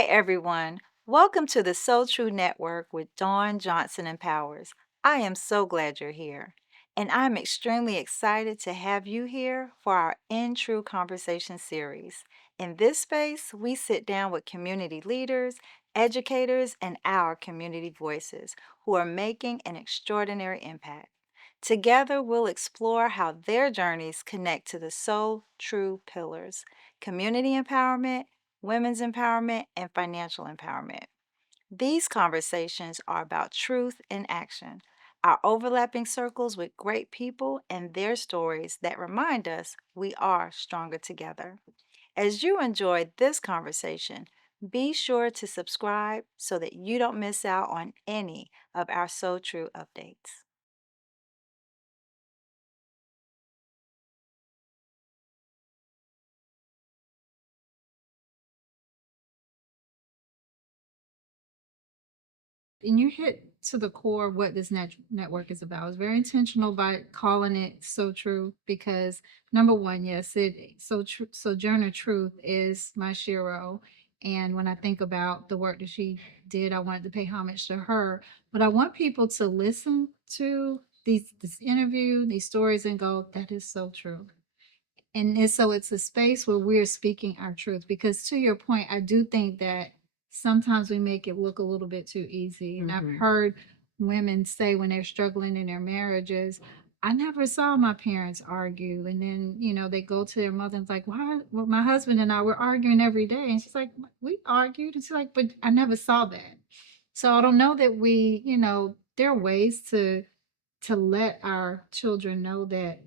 Hi, everyone. Welcome to the So True Network with Dawn Johnson and Powers. I am so glad you're here, and I'm extremely excited to have you here for our In True Conversation series. In this space, we sit down with community leaders, educators, and our community voices who are making an extraordinary impact. Together, we'll explore how their journeys connect to the So True pillars: community empowerment, women's empowerment, and financial empowerment. These conversations are about truth in action, our overlapping circles with great people and their stories that remind us we are stronger together. As you enjoyed this conversation, be sure to subscribe so that you don't miss out on any of our So True updates. And you hit to the core what this network is about. It's very intentional by calling it So True because number one, yes, Sojourner Truth is my Shiro. And when I think about the work that she did, I wanted to pay homage to her. But I want people to listen to this interview, these stories, and go, that is so true. So it's a space where we're speaking our truth because to your point, I do think that sometimes we make it look a little bit too easy. And I've heard women say when they're struggling in their marriages, I never saw my parents argue. And then, they go to their mother and it's like, why? Well, my husband and I were arguing every day. And she's like, we argued. And she's like, but I never saw that. So I don't know that there are ways to let our children know that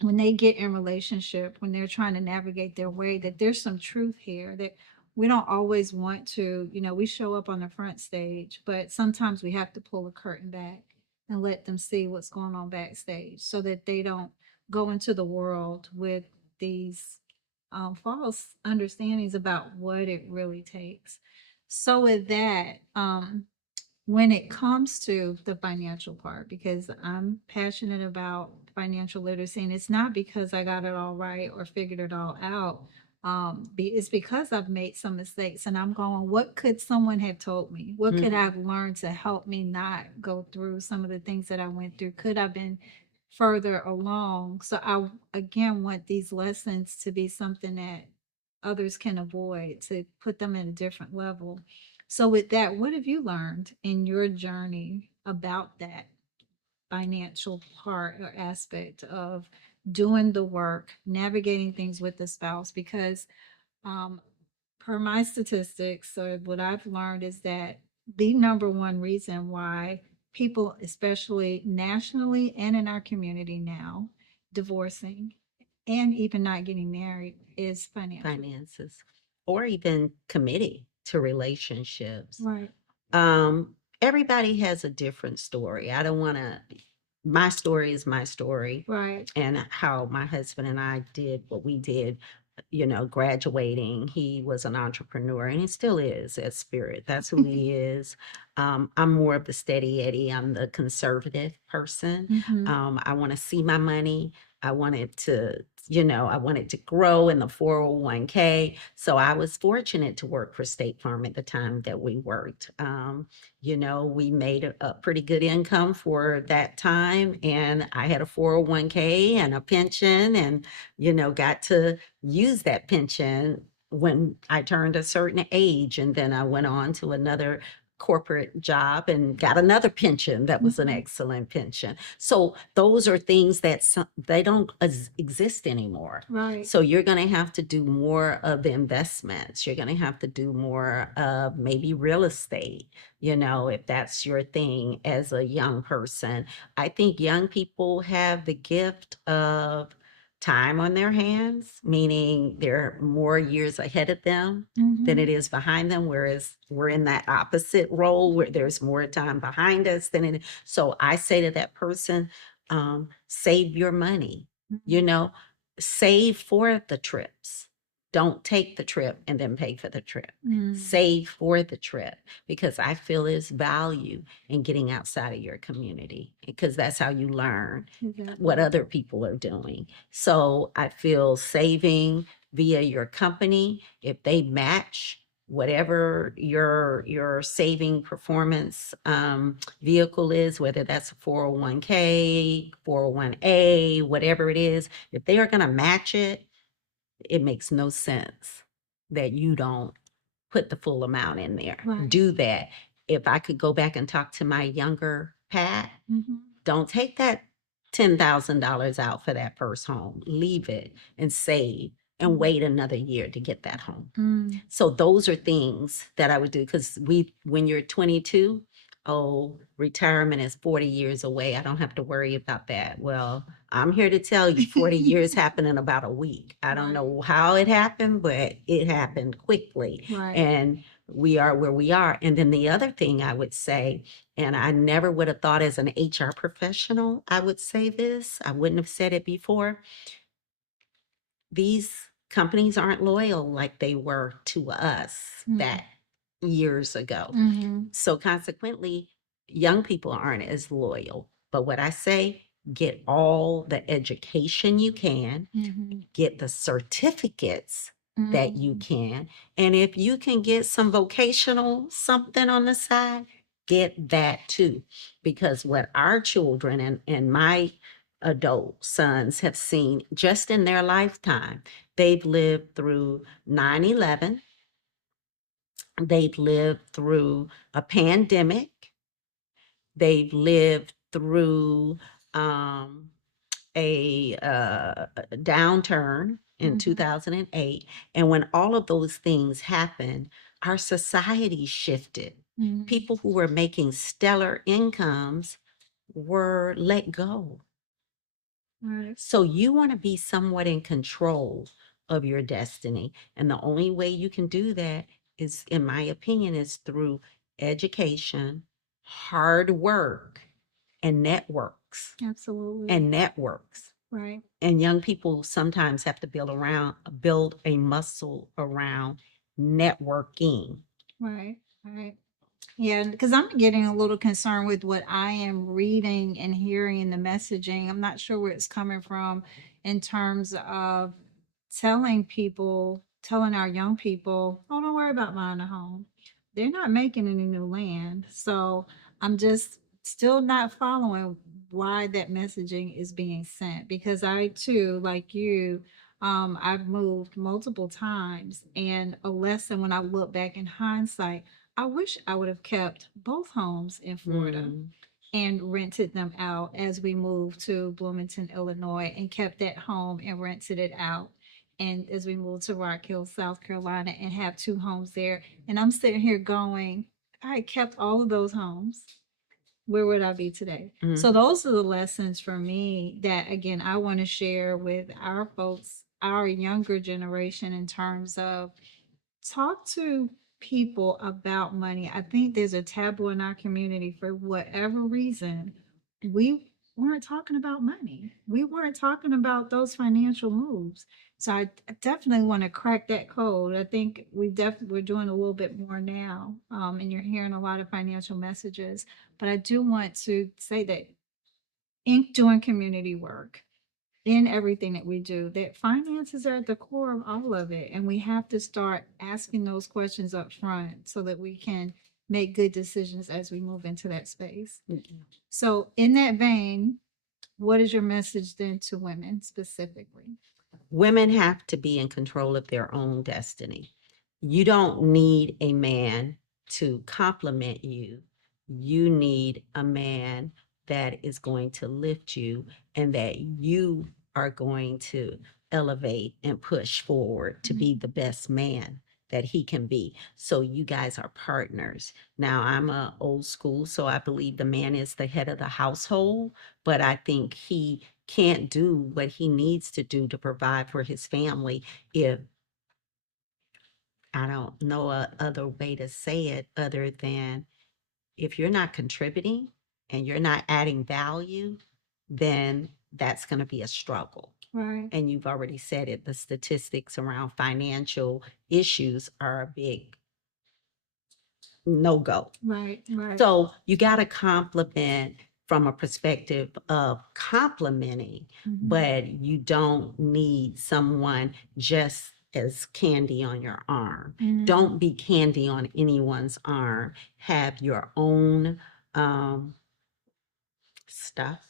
when they get in relationship, when they're trying to navigate their way, that there's some truth here that we don't always want to, we show up on the front stage, but sometimes we have to pull a curtain back and let them see what's going on backstage so that they don't go into the world with these false understandings about what it really takes. So with that, when it comes to the financial part, because I'm passionate about financial literacy, and it's not because I got it all right or figured it all out. It's because I've made some mistakes, and I'm going, what could someone have told me? What could I have learned to help me not go through some of the things that I went through? Could I've been further along? So I again want these lessons to be something that others can avoid, to put them in a different level. So, with that, what have you learned in your journey about that financial part or aspect of doing the work, navigating things with the spouse? Because, um, per my statistics, or what I've learned is that the number one reason why people, especially nationally and in our community now, divorcing and even not getting married is financial. Finances or even committing to relationships. Right. Everybody has a different story. I don't want to, my story is my story Right. and how my husband and I did what we did, graduating. He was an entrepreneur and he still is at Spirit. That's who he is. I'm more of the steady Eddie. I'm the conservative person. I want to see my money. I wanted to, I wanted to grow in the 401k. So I was fortunate to work for State Farm at the time that we worked. We made a pretty good income for that time. And I had a 401k and a pension and, got to use that pension when I turned a certain age. And then I went on to another corporate job and got another pension that was an excellent pension. So those are things that they don't exist anymore. Right. So you're going to have to do more of the investments. You're going to have to do more of maybe real estate, if that's your thing as a young person. I think young people have the gift of time on their hands, meaning they're more years ahead of them than it is behind them, whereas we're in that opposite role where there's more time behind us than it. So I say to that person, save your money, you know, save for the trips. Don't take the trip and then pay for the trip. Save for the trip because I feel there's value in getting outside of your community because that's how you learn what other people are doing. So I feel saving via your company, if they match whatever your saving performance vehicle is, whether that's a 401k, 401a, whatever it is, if they are going to match it, it makes no sense that you don't put the full amount in there. Right. Do that. If I could go back and talk to my younger Pat, don't take that $10,000 out for that first home. Leave it and save and wait another year to get that home. So those are things that I would do, because when you're 22, oh, retirement is 40 years away. I don't have to worry about that. Well, I'm here to tell you 40 years happened in about a week. I don't know how it happened, but it happened quickly. Right. And we are where we are. And then the other thing I would say, and I never would have thought as an HR professional, I would say this, I wouldn't have said it before. These companies aren't loyal like they were to us that years ago. So consequently, young people aren't as loyal. But what I say, get all the education you can, get the certificates that you can. And if you can get some vocational something on the side, get that too. Because what our children and my adult sons have seen just in their lifetime, they've lived through 9/11. They've lived through a pandemic. They've lived through a downturn in 2008. And when all of those things happened, our society shifted. People who were making stellar incomes were let go. Right. So you want to be somewhat in control of your destiny. And the only way you can do that is, in my opinion, is through education, hard work, and networks. Absolutely. And networks. Right. And young people sometimes have to build a muscle around networking. Right. Right. Yeah, because I'm getting a little concerned with what I am reading and hearing in the messaging. I'm not sure where it's coming from in terms of telling our young people, oh, don't worry about buying a home. They're not making any new land. So I'm just still not following why that messaging is being sent, because I too, like you, I've moved multiple times, and a lesson when I look back in hindsight, I wish I would have kept both homes in Florida and rented them out as we moved to Bloomington, Illinois, and kept that home and rented it out. And as we moved to Rock Hill, South Carolina, and have 2 homes there. And I'm sitting here going, I kept all of those homes, where would I be today? So those are the lessons for me that, again, I want to share with our folks, our younger generation, in terms of talk to people about money. I think there's a taboo in our community for whatever reason. We weren't talking about money. We weren't talking about those financial moves. So I definitely want to crack that code. I think we're doing a little bit more now, and you're hearing a lot of financial messages. But I do want to say that in doing community work, in everything that we do, that finances are at the core of all of it. And we have to start asking those questions up front so that we can make good decisions as we move into that space. So, in that vein, what is your message then to women specifically? Women have to be in control of their own destiny. You don't need a man to compliment you. You need a man that is going to lift you and that you are going to elevate and push forward to be the best man that he can be. So you guys are partners. Now, I'm a old school, so I believe the man is the head of the household, but I think he can't do what he needs to do to provide for his family if, I don't know a other way to say it other than, if you're not contributing and you're not adding value, then that's going to be a struggle. Right. And you've already said it, the statistics around financial issues are a big no go. Right. Right. So you got to compliment from a perspective of complimenting, but you don't need someone just as candy on your arm. Mhm. Don't be candy on anyone's arm. Have your own stuff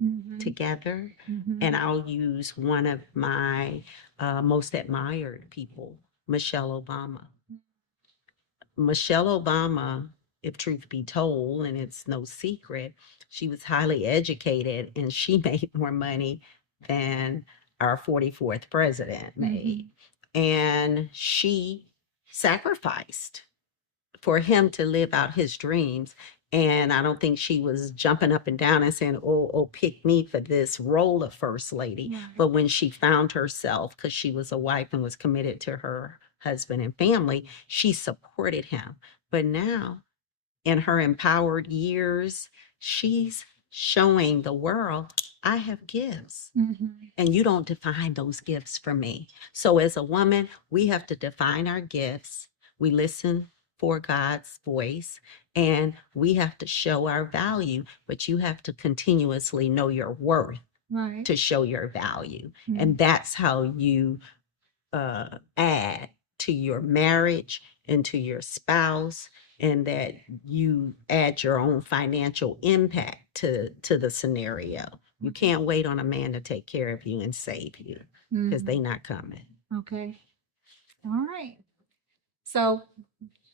Mhm. together. Mhm. And I'll use one of my most admired people, Michelle Obama. Michelle Obama, if truth be told, and it's no secret, she was highly educated and she made more money than our 44th president made. And she sacrificed for him to live out his dreams. And I don't think she was jumping up and down and saying, oh, pick me for this role of first lady. Right. But when she found herself, because she was a wife and was committed to her husband and family, she supported him. But now, in her empowered years, she's showing the world, I have gifts. And you don't define those gifts for me. So, as a woman, we have to define our gifts. We listen for God's voice and we have to show our value, but you have to continuously know your worth Right. to show your value. And that's how you add to your marriage and to your spouse, and that you add your own financial impact to the scenario. You can't wait on a man to take care of you and save you because they not coming. Okay. All right. So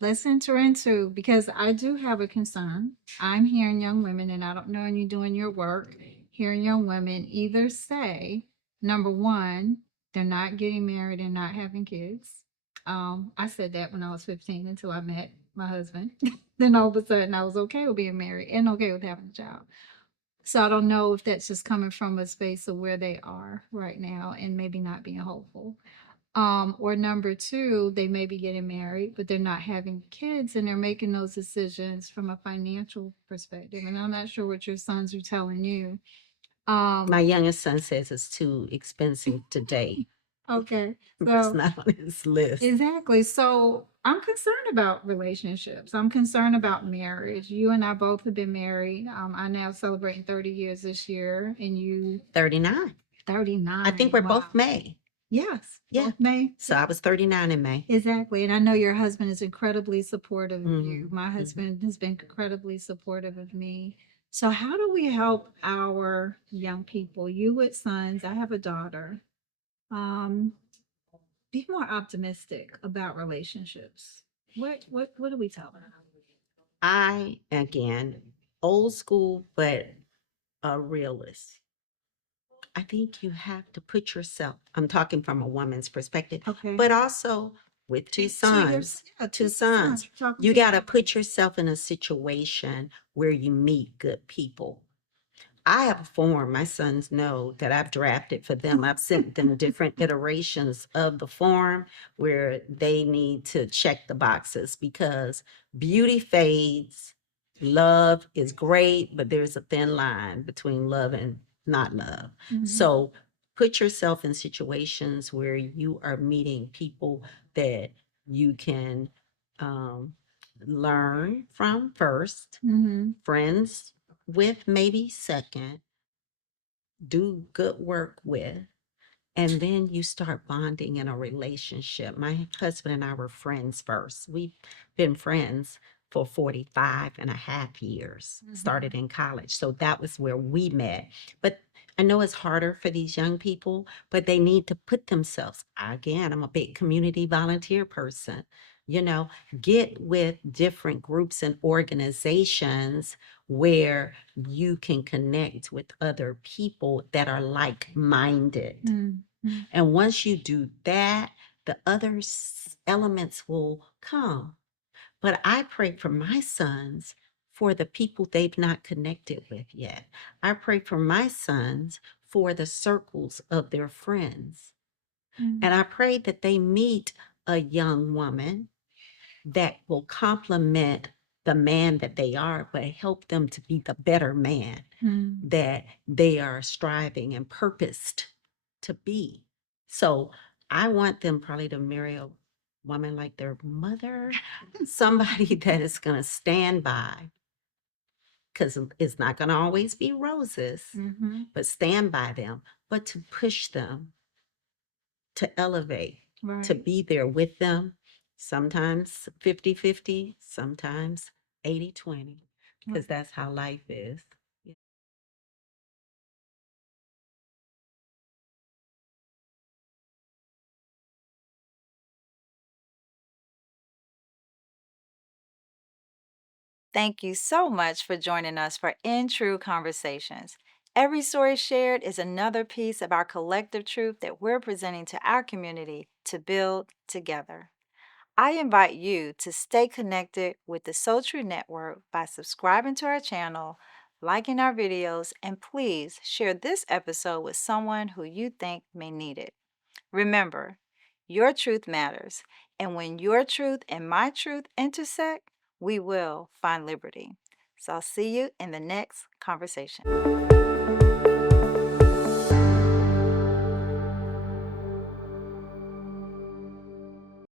let's enter into, because I do have a concern. I'm hearing young women, and I don't know, and you're doing your work, hearing young women either say, number one, they're not getting married and not having kids. I said that when I was 15 until I met my husband. Then all of a sudden I was okay with being married and okay with having a child. So I don't know if that's just coming from a space of where they are right now and maybe not being hopeful. Or number two, they may be getting married, but they're not having kids and they're making those decisions from a financial perspective. And I'm not sure what your sons are telling you. My youngest son says it's too expensive to date. Okay. It's So not on his list. exactly. So I'm concerned about relationships. I'm concerned about marriage. You and I both have been married. I now celebrating 30 years this year, and you 39. 39. I think we're Wow. both May. Yes. Yeah. Both May. So I was 39 in May. Exactly. And I know your husband is incredibly supportive of you. Mhm, My husband has been incredibly supportive of me. So, how do we help our young people? You with sons, I have a daughter. Um, be more optimistic about relationships. What do we tell them? I, again, old school, but a realist. I think you have to put yourself, I'm talking from a woman's perspective, Okay. but also with two sons. Two sons. You got to put yourself in a situation where you meet good people. I have a form. My sons know that I've drafted for them. I've sent them different iterations of the form where they need to check the boxes because beauty fades. Love is great, but there's a thin line between love and not love. So put yourself in situations where you are meeting people that you can um, learn from first, friends with maybe second, do good work with, and then you start bonding in a relationship. My husband and I were friends first. We've been friends for 45 and a half years, started in college. So that was where we met. But I know it's harder for these young people, but they need to put themselves, again, I'm a big community volunteer person, get with different groups and organizations where you can connect with other people that are like-minded. And once you do that, the other elements will come. But I pray for my sons for the people they've not connected with yet. I pray for my sons for the circles of their friends. And I pray that they meet a young woman that will complement the man that they are, but help them to be the better man that they are striving and purposed to be. So I want them probably to marry a woman like their mother, somebody that is going to stand by, because it's not going to always be roses, but stand by them, but to push them to elevate to Right. be there with them, sometimes 50-50, sometimes 80-20, Right. because that's how life is. Yeah. Thank you so much for joining us for In True Conversations. Every story shared is another piece of our collective truth that we're presenting to our community to build together. I invite you to stay connected with the So True Network by subscribing to our channel, liking our videos, and please share this episode with someone who you think may need it. Remember, your truth matters, and when your truth and my truth intersect, we will find liberty. So I'll see you in the next conversation.